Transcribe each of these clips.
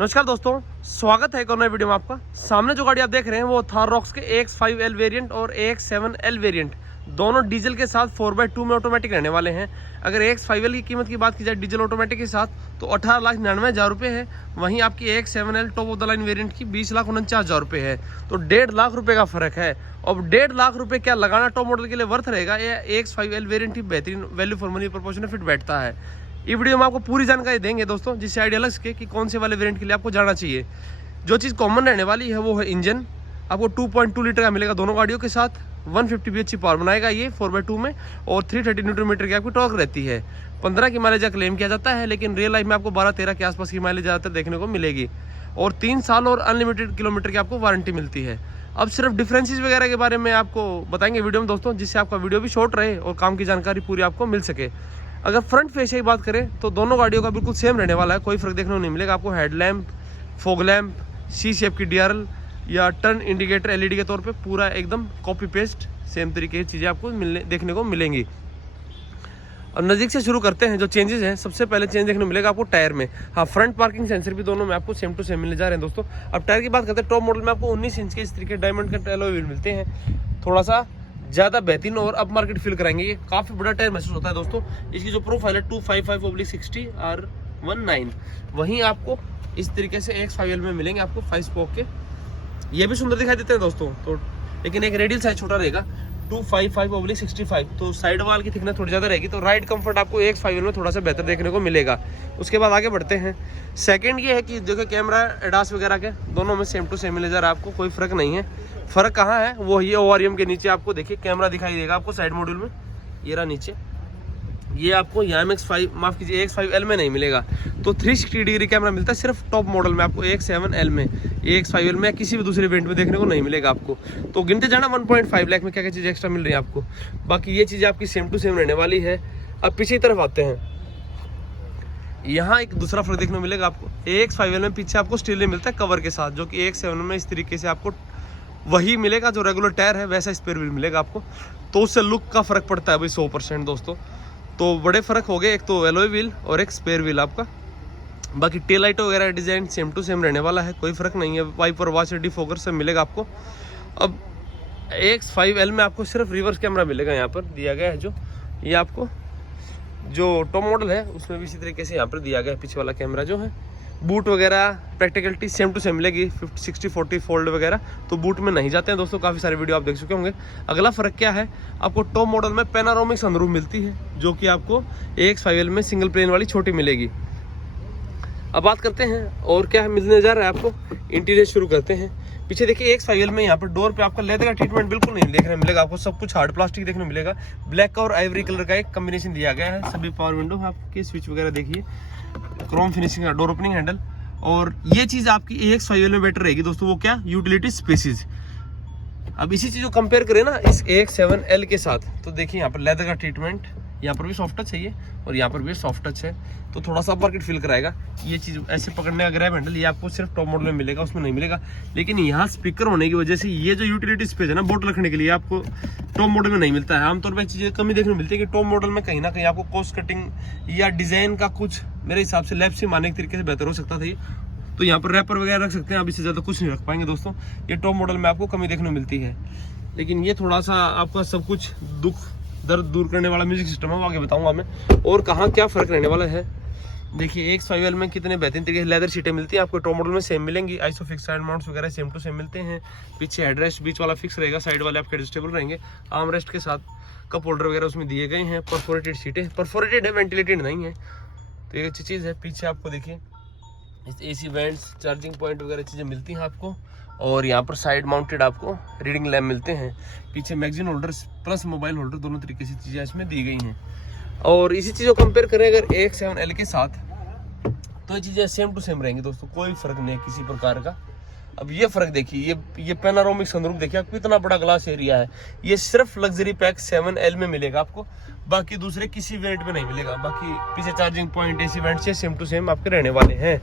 नमस्कार दोस्तों, स्वागत है एक और नए वीडियो में आपका। सामने जो गाड़ी आप देख रहे हैं वो थार रॉक्स के AX5L वेरिएंट और AX7L वेरिएंट, दोनों डीजल के साथ 4x2 में ऑटोमेटिक रहने वाले हैं। अगर AX5L की कीमत की बात की जाए डीजल ऑटोमेटिक के साथ तो 18,99,000 रुपये है। वहीं आपकी AX7L top of the line variant की 20,49,000 रुपये है। तो 1.5 लाख रुपये का फर्क है। अब 1.5 लाख रुपये क्या लगाना टॉप मॉडल के लिए वर्थ रहेगा? ये AX5L वेरिएंट ही बेहतरीन वैल्यू फॉर मनी प्रोपोर्शन में फिट बैठता है। ये वीडियो में आपको पूरी जानकारी देंगे दोस्तों, जिससे आइडिया लग सके कि कौन से वाले वेरिएंट के लिए आपको जाना चाहिए। जो चीज़ कॉमन रहने वाली है वो है इंजन। आपको 2.2 लीटर का मिलेगा दोनों गाड़ियों के साथ। 150 bhp पावर बनाएगा ये 4x2 में, और 330 न्यूटन की आपकी टॉर्क रहती है। 15 की माइलेज का क्लेम किया जाता है, लेकिन रियल लाइफ में आपको 12-13 के आसपास की माइलेज ज़्यादातर देखने को मिलेगी। और 3 साल और अनलिमिटेड किलोमीटर की आपको वारंटी मिलती है। अब सिर्फ डिफरेंसेस वगैरह के बारे में आपको बताएंगे वीडियो में दोस्तों, जिससे आपका वीडियो भी शॉर्ट रहे और काम की जानकारी पूरी आपको मिल सके। अगर फ्रंट फेस की बात करें तो दोनों गाड़ियों का बिल्कुल सेम रहने वाला है, कोई फर्क देखने को नहीं मिलेगा आपको। हेडलैम्प, फॉग लैम्प, सी शेप की DRL या टर्न इंडिकेटर LED के तौर पे पूरा एकदम कॉपी पेस्ट सेम तरीके की चीज़ें आपको देखने को मिलेंगी। और नज़दीक से शुरू करते हैं। जो चेंजेस हैं, सबसे पहले चेंज देखने को मिलेगा आपको टायर में। हाँ, फ्रंट पार्किंग सेंसर भी दोनों में आपको सेम टू सेम मिलने जा रहे हैं दोस्तों। अब टायर की बात करते हैं, टॉप मॉडल में आपको 19 इंच के इस तरीके डायमंड का एलॉय व्हील मिलते हैं। थोड़ा सा ज़्यादा बेहतरीन और अप मार्केट फील कराएंगे। ये काफ़ी बड़ा टायर महसूस होता है दोस्तों। इसकी जो प्रोफाइल है 255/60 R19। वहीं आपको इस तरीके से AX5L में मिलेंगे आपको 5 स्पोक के। ये भी सुंदर दिखाई देते हैं दोस्तों, तो लेकिन एक रेडियल साइज छोटा रहेगा 255/65। तो साइड वाल की थिकनेस थोड़ी ज़्यादा रहेगी, तो राइड कंफर्ट आपको AX5L में थोड़ा सा बेहतर देखने को मिलेगा। उसके बाद आगे बढ़ते हैं। सेकंड ये है कि देखो कैमरा एडास वगैरह के दोनों में सेम टू सेम मिले जा रहा है आपको, कोई फ़र्क नहीं है। फ़र्क कहाँ है वो ये ORM के नीचे आपको देखिए कैमरा दिखाई देगा आपको साइड मॉड्यूल में, ये रहा नीचे। ये आपको यहाँ AX5L में नहीं मिलेगा। तो 360 डिग्री कैमरा मिलता है सिर्फ टॉप मॉडल में आपको AX7L में। AX5L में किसी भी दूसरे वेरिएंट में देखने को नहीं मिलेगा आपको। तो गिनते जाना 1.5 लाख में क्या क्या चीज़ एक्स्ट्रा मिल रही है आपको। बाकी ये चीज़ें आपकी सेम टू सेम रहने वाली है। अब पीछे की तरफ आते हैं। यहाँ एक दूसरा फर्क देखने को मिलेगा आपको। AX5L में पीछे आपको स्टील मिलता है कवर के साथ, जो कि AX7 में इस तरीके से आपको वही मिलेगा। जो रेगुलर टायर है वैसा स्पेयर व्हील मिलेगा आपको। तो उससे लुक का फ़र्क पड़ता है भाई 100% दोस्तों। तो बड़े फ़र्क हो गए, एक तो एलॉय व्हील और एक स्पेयर व्हील आपका। बाकी टेल लाइट वगैरह डिज़ाइन सेम टू सेम रहने वाला है, कोई फ़र्क नहीं है। वाइपर, वॉश, डिफोगर सब मिलेगा आपको। अब AX5L में आपको सिर्फ रिवर्स कैमरा मिलेगा, यहाँ पर दिया गया है। जो ये आपको जो टॉप मॉडल है उसमें भी इसी तरीके से यहाँ पर दिया गया है पीछे वाला कैमरा जो है। बूट वगैरह प्रैक्टिकलिटी सेम टू सेम मिलेगी, 50-60-40 फोल्ड वगैरह तो बूट में नहीं जाते हैं दोस्तों। काफ़ी सारे वीडियो आप देख चुके होंगे। अगला फ़र्क क्या है, आपको टॉप मॉडल में पैनारोमिक सनरूफ मिलती है, जो कि आपको AX5L में सिंगल प्लेन वाली छोटी मिलेगी। अब बात करते हैं और क्या मिलने जा रहा है आपको। इंटीरियर शुरू करते हैं। पीछे देखिए AX5L में यहाँ पर डोर पे आपका लेदर का ट्रीटमेंट बिल्कुल नहीं देखने मिलेगा आपको। सब कुछ हार्ड प्लास्टिक देखने मिलेगा। ब्लैक और आइवरी कलर का एक कॉम्बिनेशन दिया गया है। सभी पावर विंडो आपके स्विच वगैरह देखिए, क्रोम फिनिशिंग का डोर ओपनिंग हैंडल। और ये चीज़ आपकी AX5L में बेटर रहेगी दोस्तों। वो क्या, यूटिलिटी स्पेसिस। अब इसी चीज़ को कंपेयर करें ना इस AX7L के साथ, तो देखिए यहाँ पर लेदर का ट्रीटमेंट, यहाँ पर भी सॉफ्ट टच है ये, और यहाँ पर भी सॉफ्ट टच है। तो थोड़ा सा मार्केट फील कराएगा। ये चीज़ ऐसे पकड़ने का ग्रैब हैंडल ये आपको सिर्फ टॉप मॉडल में मिलेगा, उसमें नहीं मिलेगा। लेकिन यहाँ स्पीकर होने की वजह से ये जो यूटिलिटी स्पेस है ना बोट रखने के लिए, आपको टॉप मॉडल में नहीं मिलता है। आमतौर पर चीज़ें कमी देखने को मिलती है कि टॉप मॉडल में कहीं ना कहीं आपको कॉस्ट कटिंग या डिज़ाइन का कुछ मेरे हिसाब से लैब से मारने के तरीके से बेहतर हो सकता था ये। तो यहाँ पर रैपर वगैरह रख सकते हैं, अब इससे ज़्यादा कुछ नहीं रख पाएंगे दोस्तों। ये टॉप मॉडल में आपको कमी देखने को मिलती है। लेकिन ये थोड़ा सा आपका सब कुछ दुख दर्द दूर करने वाला म्यूजिक सिस्टम है, वो आगे बताऊंगा मैं। और कहाँ क्या फ़र्क रहने वाला है देखिए। AX5L में कितने बेहतरीन तरीके से लेदर सीटें मिलती हैं आपको, टॉप मॉडल में सेम मिलेंगी। आइसोफिक्स साइड माउंट्स वगैरह सेम टू सेम मिलते हैं। पीछे हेडरेस्ट बीच वाला फिक्स रहेगा, साइड वाले आपके एडजस्टेबल रहेंगे। आर्म रेस्ट के साथ कप होल्डर वगैरह उसमें दिए गए हैं। परफोरेटेड सीटें, परफोरेटेड है, वेंटिलेटेड नहीं है, तो ये अच्छी चीज़ है। पीछे आपको देखिए AC वेंट्स, चार्जिंग पॉइंट वगैरह चीज़ें मिलती हैं आपको। और यहाँ पर साइड माउंटेड आपको रीडिंग लैम्प मिलते हैं। पीछे magazine holder plus mobile holder दोनों तरीके से चीज़ें इसमें दी गई हैं। और इसी चीज़ को कंपेयर करें अगर AX7L के साथ, तो ये चीज़ें सेम टू सेम रहेंगी दोस्तों, कोई फ़र्क नहीं है किसी प्रकार का। अब ये फ़र्क देखिए, ये पैनारोमिक सनरूफ देखिए आपको, इतना बड़ा ग्लास एरिया है। ये सिर्फ लग्जरी पैक 7L में मिलेगा आपको, बाकी दूसरे किसी वेरिएंट में नहीं मिलेगा। बाकी पीछे चार्जिंग पॉइंट, AC वेंट से सेम टू सेम आपके रहने वाले हैं।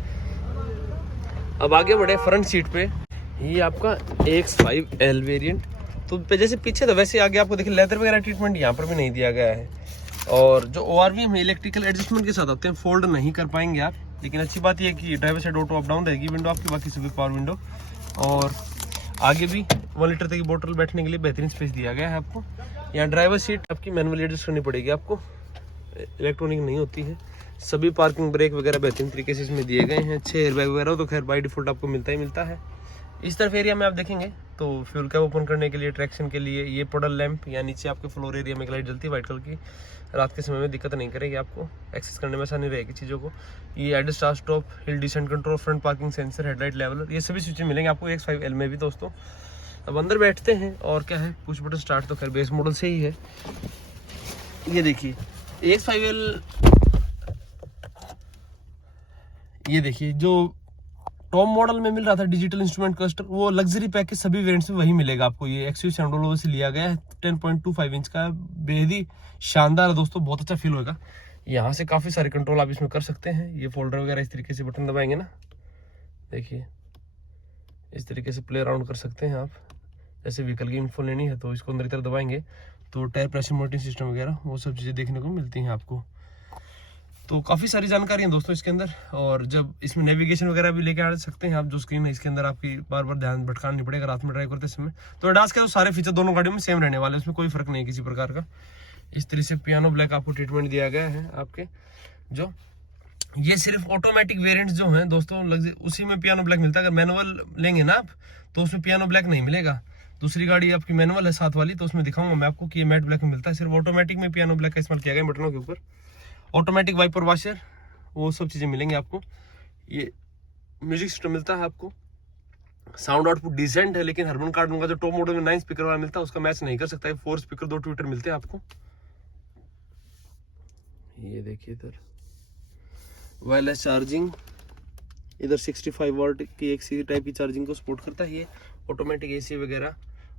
अब आगे बढ़े फ्रंट सीट पे, ये आपका AX5L वेरिएंट। तो जैसे पीछे तो वैसे आगे आपको देखिए लेदर वगैरह ट्रीटमेंट यहाँ पर भी नहीं दिया गया है। और जो ORV में इलेक्ट्रिकल एडजस्टमेंट के साथ आते हैं, फोल्ड नहीं कर पाएंगे आप, लेकिन अच्छी बात यह है कि driver side auto up down रहेगी विंडो आपकी, बाकी सभी पावर विंडो। और आगे भी 1 लीटर तक की बोतल बैठने के लिए बेहतरीन स्पेस दिया गया है आपको। यहाँ ड्राइवर सीट आपकी मैनुअली एडजस्ट करनी पड़ेगी आपको, इलेक्ट्रॉनिक नहीं होती है। सभी पार्किंग ब्रेक वगैरह बेहतरीन तरीके से इसमें दिए गए हैं। 6 एयरबैग वगैरह तो खैर बाय डिफॉल्ट आपको मिलता ही मिलता है। इस तरफ एरिया में आप देखेंगे तो फ्यूल कैप ओपन करने के लिए, ट्रैक्शन के लिए ये पोडल लैंप या नीचे आपके फ्लोर एरिया में एक लाइट जलती है वाइट कलर की, रात के समय में दिक्कत नहीं करेगी आपको, एक्सेस करने में आसानी रहेगी चीज़ों को। ये एड start stop, hill descent control, front parking sensor, headlight leveller, ये सभी स्विचें मिलेंगे आपको X5L में भी दोस्तों। अब अंदर बैठते हैं और क्या है, पुश बटन स्टार्ट तो खैर बेस मॉडल से ही है। ये देखिए X5L, ये देखिए जो टॉप मॉडल में मिल रहा था डिजिटल इंस्ट्रूमेंट क्लस्टर, वो लग्जरी पैकेज सभी वेरिएंट्स में वही मिलेगा आपको। ये XUV 700 से लिया गया है, 10.25 इंच का, बेहद ही शानदार है दोस्तों, बहुत अच्छा फील होगा। यहाँ से काफ़ी सारे कंट्रोल आप इसमें कर सकते हैं। ये फोल्डर वगैरह इस तरीके से बटन दबाएंगे ना, देखिए इस तरीके से प्ले अराउंड कर सकते हैं आप। जैसे व्हीकल की इन्फो लेनी है तो इसको अंदर की तरफ दबाएंगे तो टायर प्रेशर मॉनिटरिंग सिस्टम वगैरह वो सब चीज़ें देखने को मिलती हैं आपको। तो काफ़ी सारी जानकारी है दोस्तों इसके अंदर। और जब इसमें नेविगेशन वगैरह भी लेके आ सकते हैं आप, जो स्क्रीन है इसके अंदर आपकी बार बार ध्यान भटकाना नहीं पड़ेगा रात में ड्राइव करते समय। तो एडास के तो सारे फीचर दोनों गाड़ियों में सेम रहने वाले हैं, उसमें कोई फर्क नहीं है किसी प्रकार का। इस तरह से पियानो ब्लैक आपको ट्रीटमेंट दिया गया है आपके। जो ये सिर्फ ऑटोमेटिक वेरिएंट्स जो हैं दोस्तों उसी में पियानो ब्लैक मिलता है। अगर मैनुअल लेंगे ना आप तो उसमें पियानो ब्लैक नहीं मिलेगा। दूसरी गाड़ी आपकी मैनुअल है साथ वाली, तो उसमें दिखाऊंगा मैं आपको कि ये मैट ब्लैक में मिलता है। सिर्फ ऑटोमेटिक में पियानो ब्लैक का इस्तेमाल किया गया बटनों के ऊपर। ऑटोमेटिक वाइपर वॉशर, वो सब चीज़ें मिलेंगी आपको। ये म्यूजिक सिस्टम मिलता है आपको। साउंड आउटपुट डिसेंट है, लेकिन हरमन कार्डन का जो टॉप मॉडल में 9 स्पीकर वाला मिलता है उसका मैच नहीं कर सकता है। 4 स्पीकर 2 ट्विटर मिलते हैं आपको। ये देखिए इधर वायरलेस चार्जिंग, इधर 65 वाट की एक सी टाइप की चार्जिंग को सपोर्ट करता है। ये ऑटोमेटिक AC वगैरह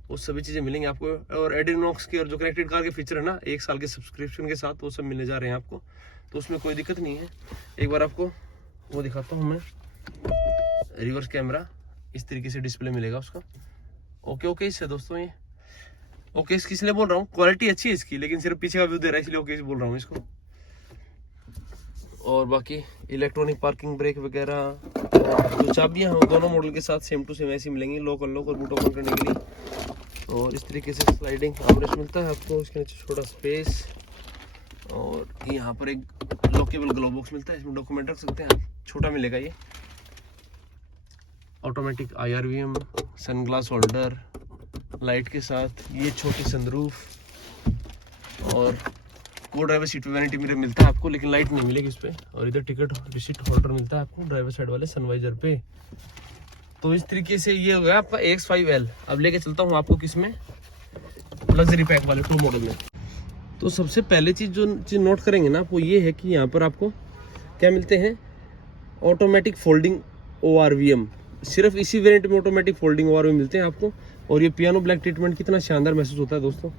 वो सभी चीज़ें मिलेंगी आपको। और एडिनॉक्स की और जो कनेक्टेड कार के फीचर है ना 1 साल के सब्सक्रिप्शन के साथ, वो सब मिलने जा रहे हैं आपको, तो उसमें कोई दिक्कत नहीं है। एक बार आपको वो दिखाता हूँ मैं, रिवर्स कैमरा इस तरीके से डिस्प्ले मिलेगा उसका। ओके इससे दोस्तों ये ओके किस लिए बोल रहा हूँ, क्वालिटी अच्छी है इसकी, लेकिन सिर्फ पीछे का व्यू दे रहा है इसलिए ओके बोल रहा हूँ इसको। और बाकी इलेक्ट्रॉनिक पार्किंग ब्रेक वगैरह, जो चाबियाँ हैं दोनों मॉडल के साथ सेम टू सेम ऐसी मिलेंगी, लॉक अनलॉक और बूट ओपन करने के लिए। और इस तरीके से स्लाइडिंग आर्मरेस्ट मिलता है आपको, इसके नीचे छोटा स्पेस, और यहाँ पर एक लॉकेबल ग्लोव बॉक्स मिलता है, इसमें डॉक्यूमेंट रख सकते हैं आप, छोटा मिलेगा ये। Automatic IRVM, sunglass holder light के साथ, ये छोटी सनरूफ, और को ड्राइवर सीट पे वैनिटी मिरर मिलता है आपको, लेकिन लाइट नहीं मिलेगी उस पर। और इधर टिकट रिसीट होल्डर मिलता है आपको ड्राइवर साइड वाले सनवाइजर पे। तो इस तरीके से ये हो गया आपका X5L। अब लेके चलता हूँ आपको किसमें, लग्जरी पैक वाले टॉप मॉडल में। तो सबसे पहले जो चीज़ नोट करेंगे ना वो ये है कि यहाँ पर आपको क्या मिलते हैं, ऑटोमेटिक फोल्डिंग ORVM। सिर्फ इसी वेरिएंट में ऑटोमेटिक फोल्डिंग ORVM मिलते हैं आपको। और ये पियानो ब्लैक ट्रीटमेंट कितना शानदार महसूस होता है दोस्तों,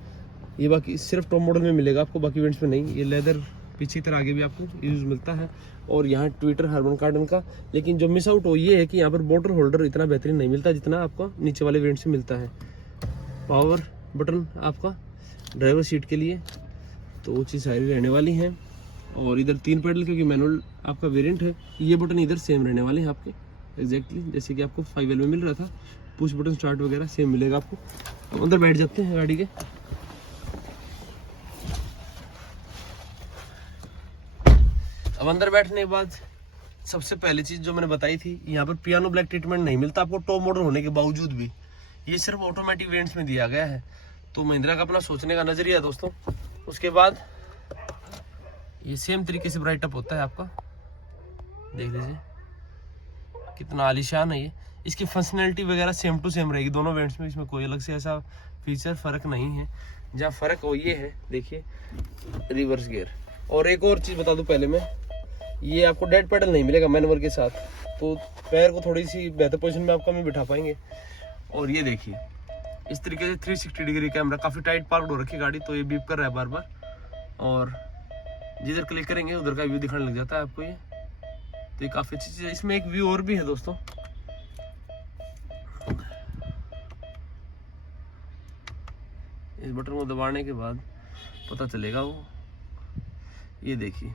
ये बाकी सिर्फ टॉप मॉडल में मिलेगा आपको, बाकी वेरिएंट्स में नहीं। ये लेदर पीछे की तरह आगे भी आपको यूज मिलता है। और यहाँ ट्विटर हरमन कार्डन का, लेकिन जो मिस आउट हो ये है कि यहाँ पर बॉटल होल्डर इतना बेहतरीन नहीं मिलता जितना आपको नीचे वाले वेरिएंट से मिलता है। पावर बटन आपका ड्राइवर सीट के लिए, तो वो चीज़ सारी रहने वाली हैं। और इधर 3 पैडल, क्योंकि मैनुअल आपका वेरिएंट है, ये बटन इधर सेम रहने वाले हैं आपके एग्जैक्टली जैसे कि आपको 5L में मिल रहा था। पुश बटन स्टार्ट वगैरह सेम मिलेगा आपको। अब अंदर बैठ जाते हैं गाड़ी के। अब अंदर बैठने के बाद सबसे पहली चीज़ जो मैंने बताई थी, यहाँ पर पियानो ब्लैक ट्रीटमेंट नहीं मिलता आपको टॉप मॉडल होने के बावजूद भी, ये सिर्फ ऑटोमेटिक वेरिएंट्स में दिया गया है। तो महिंद्रा का अपना सोचने का नजरिया है दोस्तों। उसके बाद ये सेम तरीके से ब्राइट अप होता है आपका, देख लीजिए कितना आलीशान है ये। इसकी फंक्शनैलिटी वगैरह सेम टू सेम रहेगी दोनों वेरिएंट्स में, इसमें कोई अलग से ऐसा फीचर फ़र्क नहीं है। जहाँ फ़र्क वो ये है, देखिए रिवर्स गियर। और एक और चीज़ बता दूँ पहले मैं, ये आपको डेड पेडल नहीं मिलेगा मैनुअल के साथ, तो पैर को थोड़ी सी बेहतर पोजीशन में आप कम ही बिठा पाएंगे। और ये देखिए इस तरीके से 360 डिग्री कैमरा, काफ़ी टाइट पार्क हो रखी गाड़ी, तो ये बीप कर रहा है बार बार। और जिधर क्लिक करेंगे उधर का व्यू दिखाने लग जाता है आपको ये, तो ये काफ़ी अच्छी चीज़ है। इसमें एक व्यू और भी है दोस्तों, इस बटन को दबाने के बाद पता चलेगा वो, ये देखिए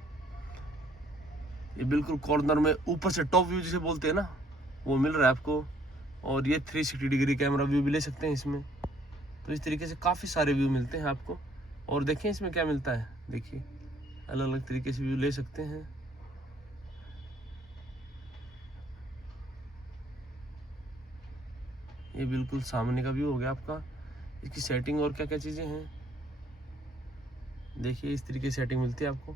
ये बिल्कुल कॉर्नर में ऊपर से टॉप व्यू जिसे बोलते हैं ना, वो मिल रहा है आपको। और ये 360 डिग्री कैमरा व्यू भी ले सकते हैं इसमें। तो इस तरीके से काफ़ी सारे व्यू मिलते हैं आपको। और देखें इसमें क्या मिलता है, देखिए अलग अलग तरीके से व्यू ले सकते हैं। ये बिल्कुल सामने का व्यू हो गया आपका। इसकी सेटिंग और क्या क्या चीज़ें हैं देखिए, इस तरीके से सेटिंग मिलती है आपको,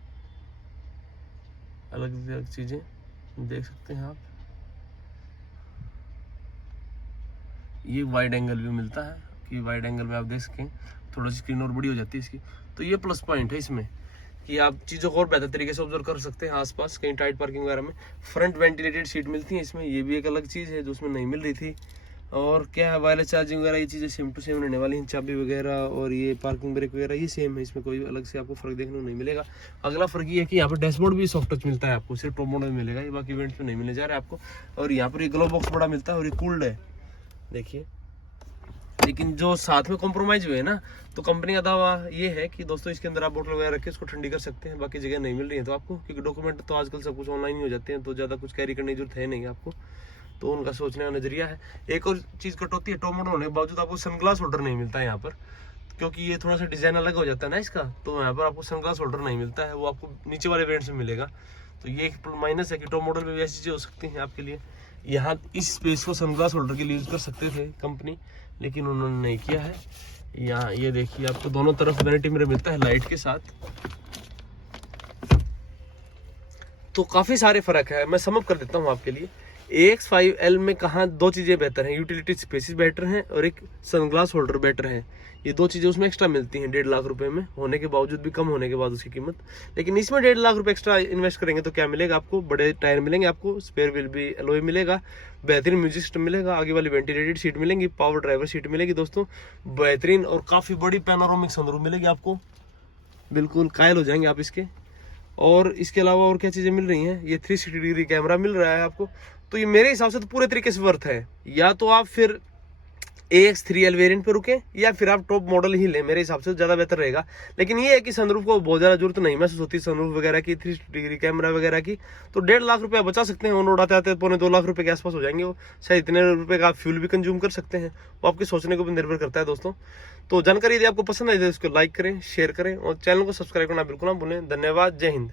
अलग अलग चीज़ें देख सकते हैं आप। ये वाइड एंगल व्यू मिलता है कि वाइड एंगल में आप देख सकें, थोड़ी सी स्क्रीन और बड़ी हो जाती है इसकी। तो ये प्लस पॉइंट है इसमें कि आप चीज़ों को और बेहतर तरीके से ऑब्जर्व कर सकते हैं आसपास कहीं टाइट पार्किंग वगैरह में। फ्रंट वेंटिलेटेड सीट मिलती है इसमें, ये भी एक अलग चीज़ है जो उसमें नहीं मिल रही थी। और क्या है, वायरलेस चार्जिंग वगैरह ये चीज़ें सेम टू सेम रहने वाली हैं। चाबी वगैरह और ये पार्किंग ब्रेक वगैरह ये सेम है, इसमें कोई अलग से आपको फ़र्क देखने को नहीं मिलेगा। अगला फ़र्क ये है कि यहाँ पर डैशबोर्ड भी सॉफ्ट टच मिलता है आपको, सिर्फ टॉप मॉडल में मिलेगा, ये बाकी इवेंट्स में नहीं मिलने जा रहा है आपको। और यहाँ पर ये ग्लो बॉक्स बड़ा मिलता है और ये कूल्ड है देखिए। लेकिन जो साथ में कॉम्प्रोमाइज़ हुए है ना, तो कंपनी का दावा ये है कि दोस्तों इसके अंदर आप बोतल वगैरह रख के उसको ठंडी कर सकते हैं, बाकी जगह नहीं मिल रही है तो आपको, क्योंकि डॉक्यूमेंट तो आजकल सब कुछ ऑनलाइन ही हो जाते हैं, तो ज़्यादा कुछ कैरी करने की जरूरत है नहीं आपको। तो उनका सोचने का नज़रिया है। एक और चीज़ कटौती है, टॉप मॉडल होने के बावजूद आपको सनग्लास होल्डर नहीं मिलता है यहाँ पर, क्योंकि ये थोड़ा सा डिज़ाइन अलग हो जाता है ना इसका, तो यहाँ पर आपको सनग्लास होल्डर नहीं मिलता है, वो आपको नीचे वाले वेरिएंट्स में मिलेगा। तो ये एक माइनस है कि टॉप मॉडल में भी ऐसी चीज़ें हो सकती हैं आपके लिए। यहाँ इस स्पेस को सनग्लास होल्डर के लिए यूज़ कर सकते थे कंपनी, लेकिन उन्होंने नहीं किया है। यहाँ ये देखिए आपको दोनों तरफ वैनिटी मिरर मिलता है लाइट के साथ। तो काफ़ी सारे फ़र्क है, मैं समअप कर देता हूँ आपके लिए। AX5L में कहाँ दो चीज़ें बेहतर हैं, यूटिलिटी स्पेसिस बेटर हैं और एक सनग्लास होल्डर बेटर है। ये दो चीज़ें उसमें एक्स्ट्रा मिलती हैं 1.5 लाख रुपए में होने के बावजूद भी, कम होने के बाद उसकी कीमत। लेकिन इसमें 1.5 लाख रुपए एक्स्ट्रा इन्वेस्ट करेंगे तो क्या मिलेगा आपको, बड़े टायर मिलेंगे आपको, स्पेयर व्हील भी एलॉय मिलेगा, बेहतरीन म्यूजिक सिस्टम मिलेगा, आगे वाली वेंटिलेटेड सीट मिलेंगी, पावर ड्राइवर सीट मिलेगी दोस्तों, बेहतरीन और काफ़ी बड़ी पैनोरामिक सनरूफ मिलेगी आपको, बिल्कुल कायल हो जाएंगे आप इसके। और इसके अलावा और क्या चीज़ें मिल रही हैं, ये 360 डिग्री कैमरा मिल रहा है आपको। तो ये मेरे हिसाब से तो पूरे तरीके से वर्थ है। या तो आप फिर AX3L वेरिएंट पे रुके या फिर आप टॉप मॉडल ही लें, मेरे हिसाब से ज़्यादा बेहतर रहेगा। लेकिन ये है कि सनरूफ को बहुत ज़्यादा जरूरत नहीं महसूस होती, सनरूफ वगैरह की, 360 डिग्री कैमरा वगैरह की। तो 1.5 लाख रुपये बचा सकते हैं, ऑन रोड आते आते 1.25-2 लाख रुपये के आसपास हो जाएंगे वो। शायद इतने रुपये का आप फ्यूल भी कंज्यूम कर सकते हैं, वो आपके सोचने को भी निर्भर करता है दोस्तों। तो जानकारी यदि आपको पसंद आई तो इसको लाइक करें, शेयर करें और चैनल को सब्सक्राइब करना बिल्कुल ना भूलें। धन्यवाद, जय हिंद।